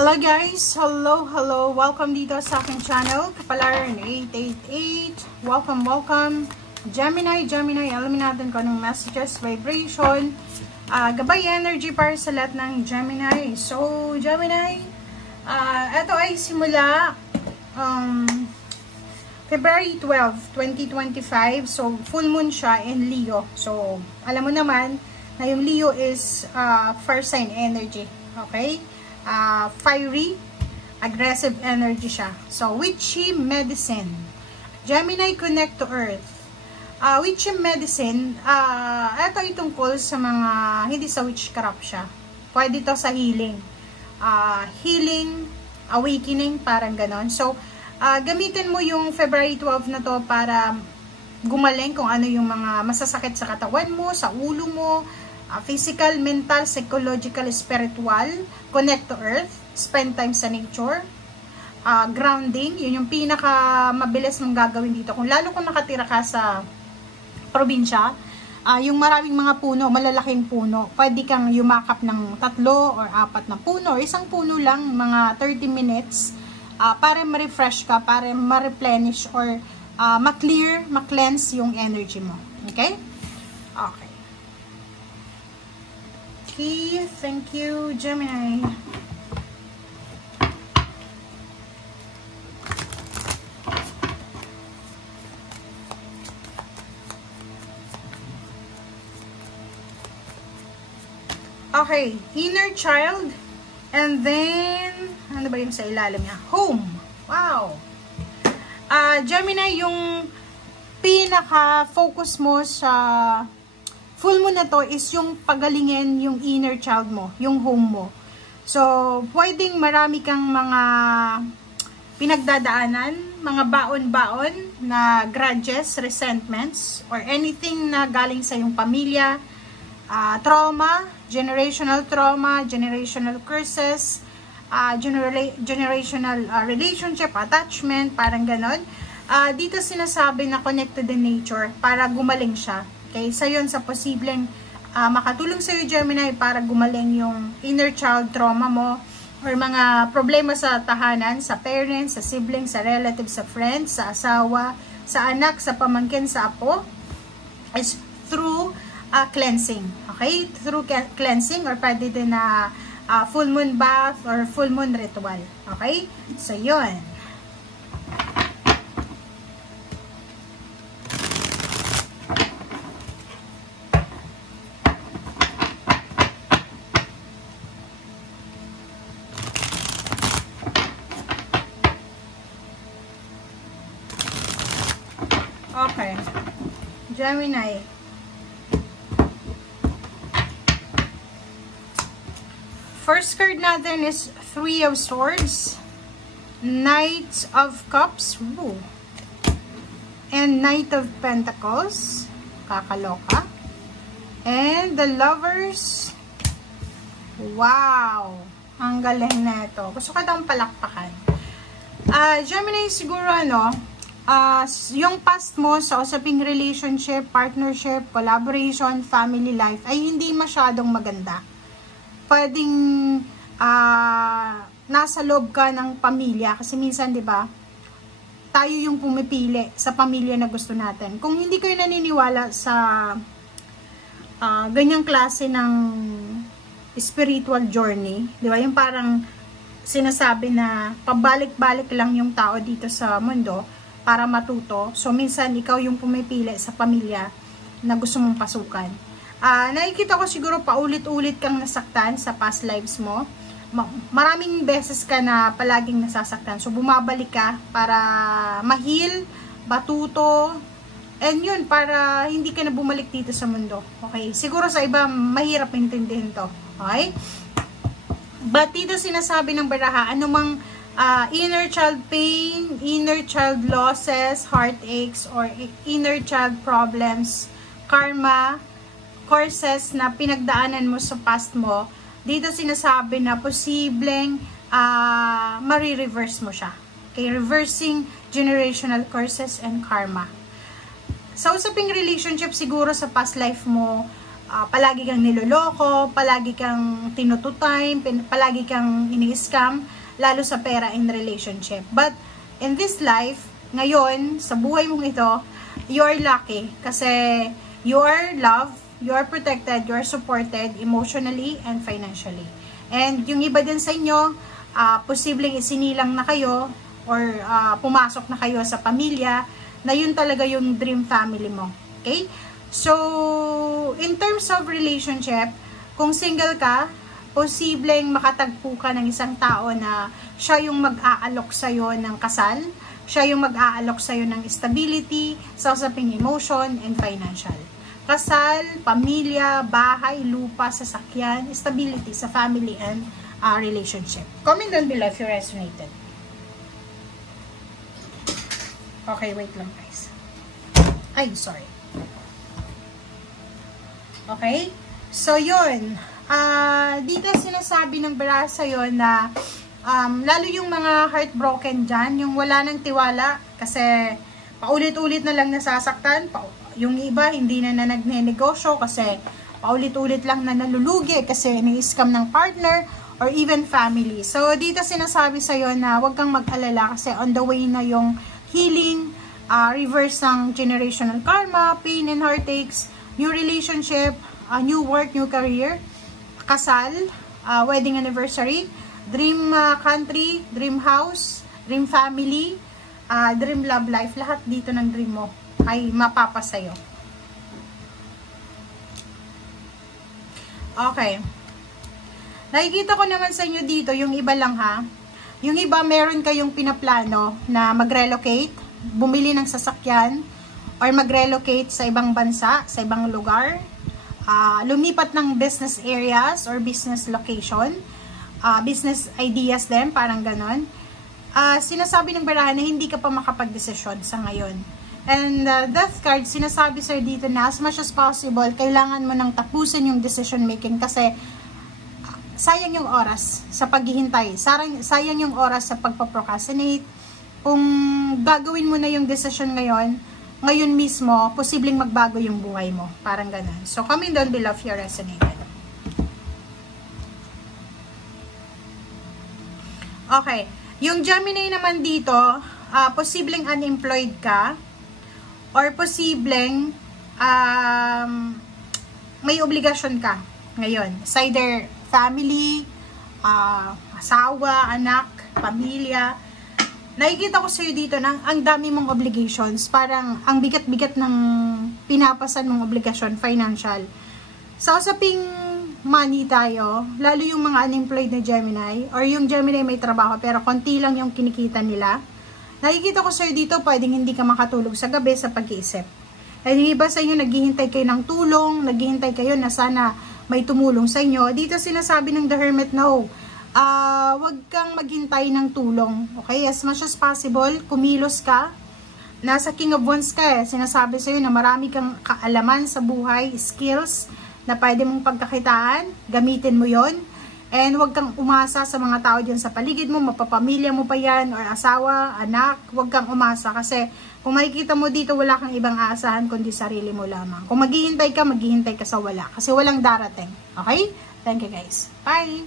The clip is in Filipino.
Hello guys! Hello! Welcome dito sa aking channel, Kapalaran 888. Welcome! Gemini, alamin natin kung anong messages, vibration, gabay energy para sa lahat ng Gemini. So, Gemini, ito ay simula February 12, 2025. So, full moon siya in Leo. So, alam mo naman na yung Leo is first sign energy. Okay? Fiery, aggressive energy siya. So, witchy medicine. Gemini, connect to earth. Witchy medicine, ito itungkol sa mga, hindi sa witchcraft siya. Pwede to sa healing. Healing, awakening, parang ganon. So, gamitin mo yung February 12 na to para gumaling kung ano yung mga masasakit sa katawan mo, sa ulo mo, physical, mental, psychological, spiritual, connect to earth, spend time sa nature, grounding, yun yung pinaka mabilis mong gagawin dito. Kung lalo kung nakatira ka sa probinsya, yung maraming mga puno, malalaking puno, pwede kang yumakap ng 3 or 4 na puno, or isang puno lang, mga 30 minutes, para ma-refresh ka, para ma-replenish or ma-clear, ma-cleanse yung energy mo. Okay? Okay. Thank you, Gemini. Okay, inner child, and then, ano ba yung sa ilalim niya? Home. Wow. Gemini, yung pinaka-focus mo sa full moon na to is yung pagalingin yung inner child mo, yung home mo. So, pwedeng marami kang mga pinagdadaanan, mga baon-baon na grudges, resentments, or anything na galing sa yung pamilya, trauma, generational curses, generational relationship, attachment, parang ganon. Dito sinasabi na connected in nature para gumaling siya. Okay, so yun sa posibleng makatulong sa iyo, Gemini, para gumaling yung inner child trauma mo or mga problema sa tahanan, sa parents, sa siblings, sa relatives, sa friends, sa asawa, sa anak, sa pamangkin, sa apo, is through cleansing. Okay, through cleansing, or pwede din na full moon bath or full moon ritual. Okay, so yun. Okay, Gemini. First card natin is 3 of Swords, Knight of Cups, and Knight of Pentacles, kakaloka, and the Lovers. Wow, ang galing na ito. Gusto ko itong palakpakan. Gemini, siguro yung past mo sa usaping relationship, partnership, collaboration, family life ay hindi masyadong maganda. Pwedeng nasa loob ka ng pamilya kasi minsan, 'di ba? Tayo yung pumipili sa pamilya na gusto natin. Kung hindi kayo naniniwala sa ganyang klase ng spiritual journey, 'di ba? Yung parang sinasabi na pabalik-balik lang yung tao dito sa mundo para matuto. So, minsan, ikaw yung pumipili sa pamilya na gusto mong pasukan. Nakikita ko siguro paulit-ulit kang nasaktan sa past lives mo. Maraming beses ka na palaging nasasaktan. So, bumabalik ka para ma-heal, matuto, and yun, para hindi ka na bumalik dito sa mundo. Okay? Siguro sa iba, mahirap intindihin to. Okay? But dito sinasabi ng baraha, anumang inner child pain, inner child losses, heartaches, or inner child problems, karma, courses na pinagdaanan mo sa past mo, dito sinasabi na posibleng marireverse mo siya. Okay, reversing generational curses and karma. Sa usaping relationship, siguro sa past life mo, palagi kang niloloko, palagi kang tinututime, palagi kang ini-scam, lalo sa pera in relationship. But in this life, ngayon, sa buhay mong ito, you are lucky kasi you are loved, you are protected, you are supported emotionally and financially. And yung iba din sa inyo, posibleng isinilang na kayo or pumasok na kayo sa pamilya na yun talaga yung dream family mo. Okay? So, in terms of relationship, kung single ka, posibleng makatagpo ka ng isang tao na siya yung mag-aalok sa'yo ng kasal, siya yung mag-aalok sa'yo ng stability, sa usaping emotion, and financial. Kasal, pamilya, bahay, lupa, sasakyan, stability sa family and relationship. Comment down below if you resonated. Okay, wait lang guys. Ay, sorry. Okay? So, yun. Dito sinasabi ng Barasa yun na lalo yung mga heartbroken dyan, yung wala ng tiwala kasi paulit-ulit na lang nasasaktan. Yung iba, hindi na nagnenegosyo kasi paulit-ulit lang na nalulugi kasi ni-scam ng partner or even family. So, dito sinasabi sa'yo na huwag kang mag-alala kasi on the way na yung healing, reverse ng generational karma, pain and heartaches, new relationship, new work, new career, kasal, wedding anniversary, dream country, dream house, dream family, dream love life, lahat dito ng dream mo ay mapapasayo. Okay. Nakikita ko naman sa inyo dito, yung iba lang ha. Yung iba, meron kayong pinaplano na mag-relocate, bumili ng sasakyan, or mag-relocate sa ibang bansa, sa ibang lugar, lumipat ng business areas or business location, business ideas din, parang ganon. Sinasabi ng barahan na hindi ka pa makapag-desisyon sa ngayon. And death card, sinasabi sir dito na as much as possible, kailangan mo nang tapusin yung decision making kasi sayang yung oras sa paghihintay, sayang yung oras sa pagpaprocrastinate. Kung gagawin mo na yung decision ngayon mismo, posibleng magbago yung buhay mo. Parang ganun. So, comment down below if you resonated. Okay. Yung Gemini naman dito, posibleng unemployed ka or posibleng may obligasyon ka ngayon. It's either family, asawa, anak, pamilya. Nakikita ko sa'yo dito na ang dami mong obligations. Parang ang bigat-bigat ng pinapasan mong obligasyon, financial. Sa usaping money tayo, lalo yung mga unemployed na Gemini, or yung Gemini may trabaho pero konti lang yung kinikita nila. Nakikita ko sa'yo dito, pwedeng hindi ka makatulog sa gabi sa pag-iisip. Ay, yung iba sa inyo, naghihintay kayo ng tulong, naghihintay kayo na sana may tumulong sa inyo. Dito sinasabi ng The Hermit, no, wag kang maghintay ng tulong. Okay? As much as possible, kumilos ka. Nasa King of Wands ka eh. Sinasabi sa'yo na marami kang kaalaman sa buhay, skills na pwede mong pagkakitaan. Gamitin mo yon. And wag kang umasa sa mga tao dyan sa paligid mo, mapapamilya mo pa yan, or asawa, anak. Wag kang umasa kasi kung makikita mo dito, wala kang ibang aasahan kundi sarili mo lamang. Kung maghihintay ka sa wala. Kasi walang darating. Okay? Thank you guys. Bye!